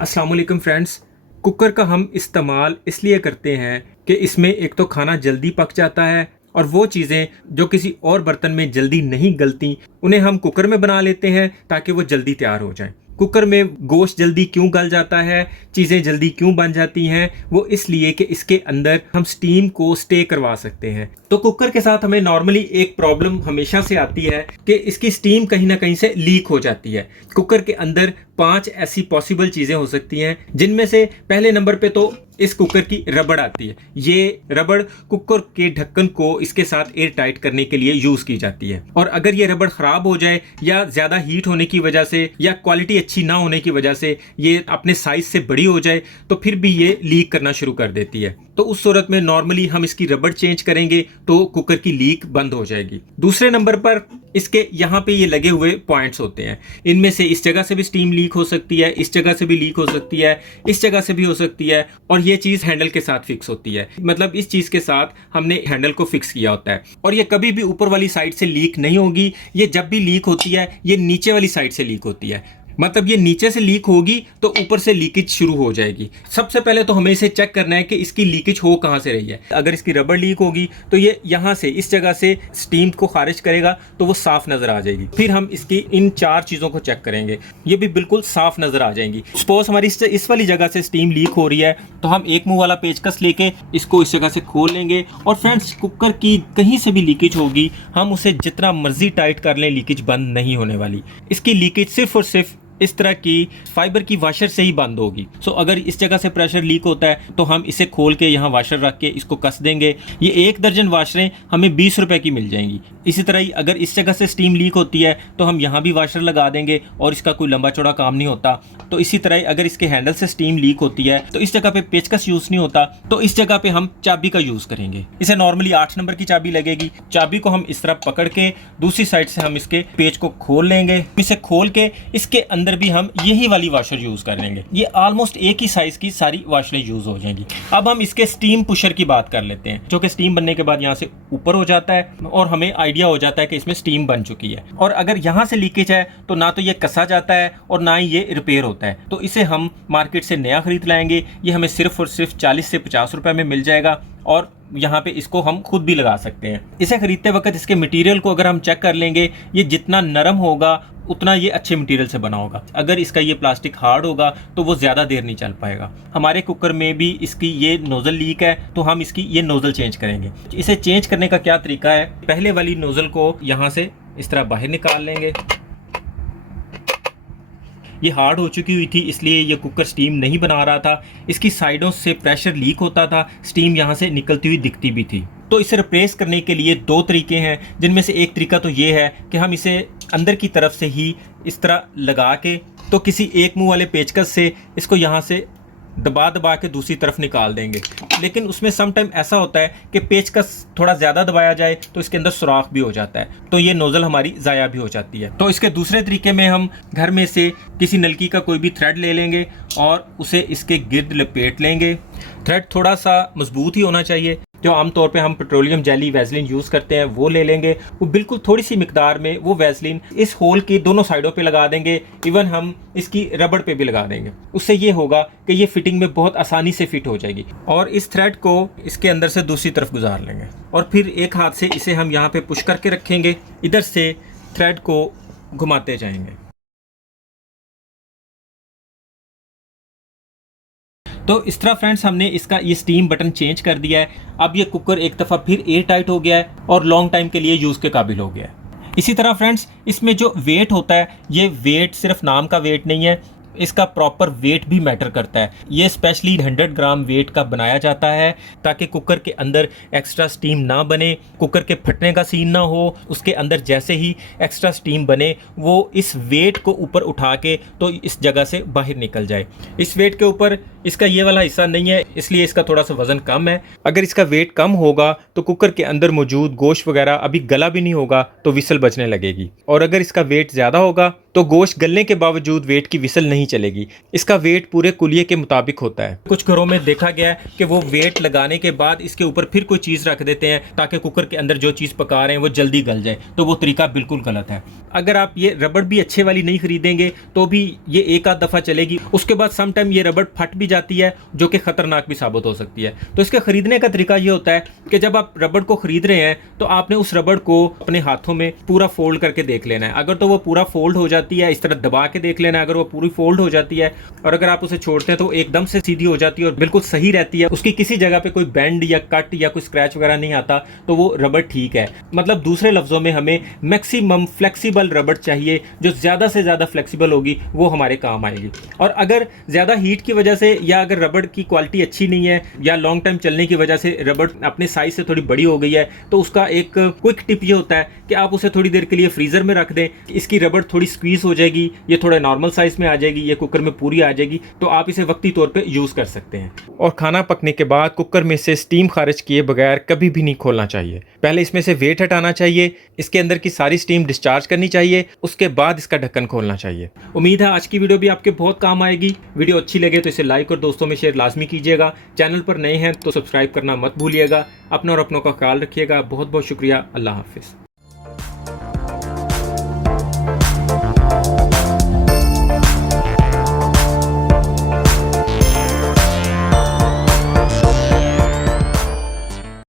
अस्सलाम वालेकुम friends. Cooker का हम इस्तेमाल इसलिए करते हैं कि इसमें एक तो खाना जल्दी पक जाता है और वो चीज़ें जो किसी और बर्तन में जल्दी नहीं गलती उन्हें हम कुकर में बना लेते हैं ताकि वो जल्दी तैयार हो जाएं। कुकर में गोश्त जल्दी क्यों गल जाता है, चीज़ें जल्दी क्यों बन जाती हैं, वो इसलिए कि इसके अंदर हम स्टीम को स्टे करवा सकते हैं। तो कुकर के साथ हमें नॉर्मली एक प्रॉब्लम हमेशा से आती है कि इसकी स्टीम कहीं ना कहीं से लीक हो जाती है। कुकर के अंदर 5 ऐसी पॉसिबल चीज़ें हो सकती हैं, जिनमें से पहले नंबर पे तो इस कुकर की रबड़ आती है। ये रबड़ कुकर के ढक्कन को इसके साथ एयर टाइट करने के लिए यूज़ की जाती है, और अगर ये रबड़ ख़राब हो जाए या ज़्यादा हीट होने की वजह से या क्वालिटी अच्छी ना होने की वजह से ये अपने साइज़ से बड़ी हो जाए तो फिर भी ये लीक करना शुरू कर देती है। तो उस सूरत में नॉर्मली हम इसकी रबड़ चेंज करेंगे तो कुकर की लीक बंद हो जाएगी। दूसरे नंबर पर इसके यहाँ पे ये लगे हुए पॉइंट्स होते हैं, इनमें से इस जगह से भी स्टीम लीक हो सकती है, इस जगह से भी लीक हो सकती है, इस जगह से भी हो सकती है, और ये चीज़ हैंडल के साथ फिक्स होती है। मतलब इस चीज़ के साथ हमने हैंडल को फिक्स किया होता है, और ये कभी भी ऊपर वाली साइड से लीक नहीं होगी। ये जब भी लीक होती है ये नीचे वाली साइड से लीक होती है। मतलब ये नीचे से लीक होगी तो ऊपर से लीकेज शुरू हो जाएगी। सबसे पहले तो हमें इसे चेक करना है कि इसकी लीकेज हो कहाँ से रही है। अगर इसकी रबड़ लीक होगी तो ये यहाँ से इस जगह से स्टीम को खारिज करेगा तो वो साफ नजर आ जाएगी। फिर हम इसकी इन 4 चीज़ों को चेक करेंगे, ये भी बिल्कुल साफ नजर आ जाएंगी। सपोज हमारी इस वाली जगह से स्टीम लीक हो रही है तो हम एक मुंह वाला पेचकस लेके इसको इस जगह से खोल लेंगे, और फ्रेंड्स कुकर की कहीं से भी लीकेज होगी हम उसे जितना मर्जी टाइट कर लें लीकेज बंद नहीं होने वाली। इसकी लीकेज सिर्फ और सिर्फ इस तरह की फाइबर की वाशर से ही बंद होगी। सो अगर इस जगह से प्रेशर लीक होता है तो हम इसे खोल के यहाँ वाशर रख के इसको कस देंगे। ये 1 दर्जन वाशरें हमें 20 रुपए की मिल जाएंगी। इसी तरह ही अगर इस जगह से स्टीम लीक होती है तो हम यहाँ भी वाशर लगा देंगे और इसका कोई लंबा चौड़ा काम नहीं होता। तो इसी तरह ही अगर इसके हैंडल से स्टीम लीक होती है तो इस जगह पे पेचकस यूज़ नहीं होता, तो इस जगह पे हम चाबी का यूज़ करेंगे। इसे नॉर्मली 8 नंबर की चाबी लगेगी। चाबी को हम इस तरह पकड़ के दूसरी साइड से हम इसके पेच को खोल लेंगे। इसे खोल के इसके अंदर भी हम यही वाली वाशर यूज कर लेंगे। ये ऑलमोस्ट एक ही साइज की सारी वाशरें यूज हो जाएंगी। अब हम इसके स्टीम पुशर की बात कर लेते हैं, जो कि स्टीम बनने के बाद यहाँ से ऊपर हो जाता है और हमें आइडिया हो जाता है कि इसमें स्टीम बन चुकी है। और अगर यहाँ से लीकेज है तो ना तो ये कसा जाता है और ना ही ये रिपेयर होता है, तो इसे हम मार्केट से नया खरीद लाएंगे। ये हमें सिर्फ और सिर्फ 40 से 50 रुपए में मिल जाएगा, और यहाँ पे इसको हम खुद भी लगा सकते हैं। इसे खरीदते वक्त इसके मटेरियल को अगर हम चेक कर लेंगे, ये जितना नरम होगा उतना ये अच्छे मटेरियल से बना होगा। अगर इसका ये प्लास्टिक हार्ड होगा तो वो ज़्यादा देर नहीं चल पाएगा। हमारे कुकर में भी इसकी ये नोज़ल लीक है तो हम इसकी ये नोज़ल चेंज करेंगे। इसे चेंज करने का क्या तरीका है, पहले वाली नोज़ल को यहाँ से इस तरह बाहर निकाल लेंगे। ये हार्ड हो चुकी हुई थी इसलिए ये कुकर स्टीम नहीं बना रहा था। इसकी साइडों से प्रेशर लीक होता था, स्टीम यहाँ से निकलती हुई दिखती भी थी। तो इसे रिप्लेस करने के लिए 2 तरीके हैं, जिनमें से एक तरीका तो ये है कि हम इसे अंदर की तरफ से ही इस तरह लगा के तो किसी एक मुंह वाले पेचकस से इसको यहाँ से दबा दबा के दूसरी तरफ निकाल देंगे। लेकिन उसमें सम टाइम ऐसा होता है कि पेचकस थोड़ा ज़्यादा दबाया जाए तो इसके अंदर सुराख भी हो जाता है, तो ये नोज़ल हमारी ज़ाया भी हो जाती है। तो इसके दूसरे तरीके में हम घर में से किसी नलकी का कोई भी थ्रेड ले लेंगे और उसे इसके गिर्द लपेट लेंगे। थ्रेड थोड़ा सा मजबूत ही होना चाहिए। जो आमतौर पे हम पेट्रोलियम जेली वैसलीन यूज़ करते हैं वो ले लेंगे। वो बिल्कुल थोड़ी सी मिकदार में वो वैसलीन इस होल की दोनों साइडों पे लगा देंगे। इवन हम इसकी रबड़ पे भी लगा देंगे। उससे ये होगा कि ये फिटिंग में बहुत आसानी से फिट हो जाएगी। और इस थ्रेड को इसके अंदर से दूसरी तरफ गुजार लेंगे और फिर एक हाथ से इसे हम यहाँ पे पुश करके रखेंगे। इधर से थ्रेड को घुमाते जाएंगे। तो इस तरह फ्रेंड्स हमने इसका ये स्टीम बटन चेंज कर दिया है। अब ये कुकर एक दफ़ा फिर एयर टाइट हो गया है और लॉन्ग टाइम के लिए यूज़ के काबिल हो गया है। इसी तरह फ्रेंड्स इसमें जो वेट होता है, ये वेट सिर्फ नाम का वेट नहीं है, इसका प्रॉपर वेट भी मैटर करता है। ये स्पेशली 100 ग्राम वेट का बनाया जाता है ताकि कुकर के अंदर एक्स्ट्रा स्टीम ना बने, कुकर के फटने का सीन ना हो। उसके अंदर जैसे ही एक्स्ट्रा स्टीम बने वो इस वेट को ऊपर उठा के तो इस जगह से बाहर निकल जाए। इस वेट के ऊपर इसका ये वाला हिस्सा नहीं है, इसलिए इसका थोड़ा सा वजन कम है। अगर इसका वेट कम होगा तो कुकर के अंदर मौजूद गोश्त वगैरह अभी गला भी नहीं होगा तो विसल बजने लगेगी, और अगर इसका वेट ज़्यादा होगा तो गोश्त गलने के बावजूद वेट की विसल नहीं चलेगी। इसका वेट पूरे कुलिये के मुताबिक होता है। कुछ घरों में देखा गया है कि वो वेट लगाने के बाद इसके ऊपर फिर कोई चीज़ रख देते हैं ताकि कुकर के अंदर जो चीज़ पका रहे हैं वो जल्दी गल जाए, तो वो तरीका बिल्कुल गलत है। अगर आप ये रबड़ भी अच्छे वाली नहीं खरीदेंगे तो भी ये एक आध दफ़ा चलेगी, उसके बाद सम टाइम ये रबड़ फट भी जाती है जो कि ख़तरनाक भी साबित हो सकती है। तो इसके ख़रीदने का तरीका ये होता है कि जब आप रबड़ को ख़रीद रहे हैं तो आपने उस रबड़ को अपने हाथों में पूरा फोल्ड करके देख लेना है। अगर तो वो पूरा फोल्ड हो जाती है, इस तरह दबा के देख लेना है, अगर वो पूरी फोल्ड हो जाती है और अगर आप उसे छोड़ते हैं तो एकदम से सीधी हो जाती है और बिल्कुल सही रहती है, उसकी किसी जगह पे कोई बेंड या कट या कोई स्क्रैच वगैरह नहीं आता, तो वो रबड़ ठीक है। मतलब दूसरे लफ्ज़ों में हमें मैक्सिमम फ्लेक्सिबल रबड़ चाहिए, जो ज़्यादा से ज़्यादा फ्लेक्सिबल होगी वो हमारे काम आएगी। और अगर ज़्यादा हीट की वजह से या अगर रबड़ की क्वालिटी अच्छी नहीं है या लॉन्ग टाइम चलने की वजह से रबड़ अपने साइज से थोड़ी बड़ी हो गई है, तो उसका एक क्विक टिप ये होता है कि आप उसे थोड़ी देर के लिए फ्रीज़र में रख दें। इसकी रबड़ थोड़ी स्क्वीज़ हो जाएगी, ये थोड़ा नॉर्मल साइज़ में आ जाएगी, ये कुकर में पूरी आ जाएगी, तो आप इसे वक्ती तौर पे यूज़ कर सकते हैं। और खाना पकने के बाद कुकर में से स्टीम खारिज किए बगैर कभी भी नहीं खोलना चाहिए। पहले इसमें से वेट हटाना चाहिए, इसके अंदर की सारी स्टीम डिस्चार्ज करनी चाहिए, उसके बाद इसका ढक्कन खोलना चाहिए। उम्मीद है आज की वीडियो भी आपके बहुत काम आएगी। वीडियो अच्छी लगे तो इसे लाइक और दोस्तों में शेयर लाजमी कीजिएगा। चैनल पर नए हैं तो सब्सक्राइब करना मत भूलिएगा। अपना और अपनों का ख्याल रखिएगा। बहुत बहुत शुक्रिया। अल्लाह हाफिज़।